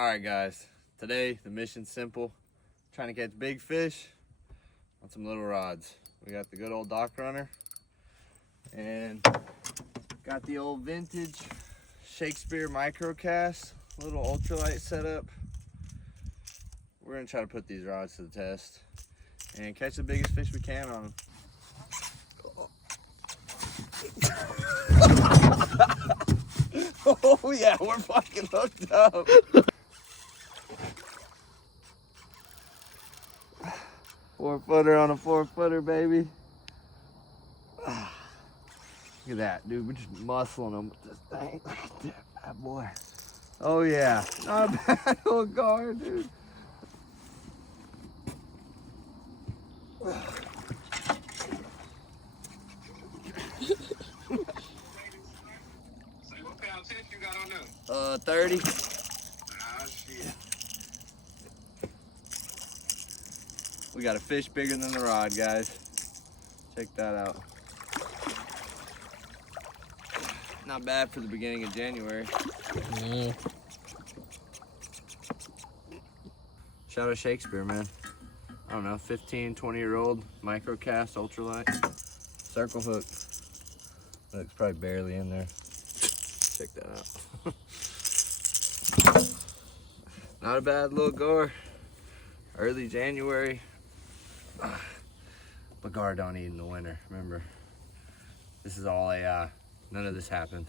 All right, guys. Today the mission's simple: trying to catch big fish on some little rods. We got the good old dock runner and got the old vintage Shakespeare microcast, little ultralight setup. We're gonna try to put these rods to the test and catch the biggest fish we can on them. Oh yeah, we're fucking hooked up. 4-footer on a 4-footer, baby. Look at that, dude. We're just muscling them with this thing. Look at that bad boy. Oh yeah, not a bad little gar, dude. Say, what pound tension you got on there? 30. Ah, shit. We got a fish bigger than the rod, guys. Check that out. Not bad for the beginning of January. Shout out Shakespeare, man. I don't know, 15, 20-year-old microcast ultralight. Circle hook. Looks probably barely in there. Check that out. Not a bad little gar. Early January. But gar don't eat in the winter, remember. This is all AI. None of this happened.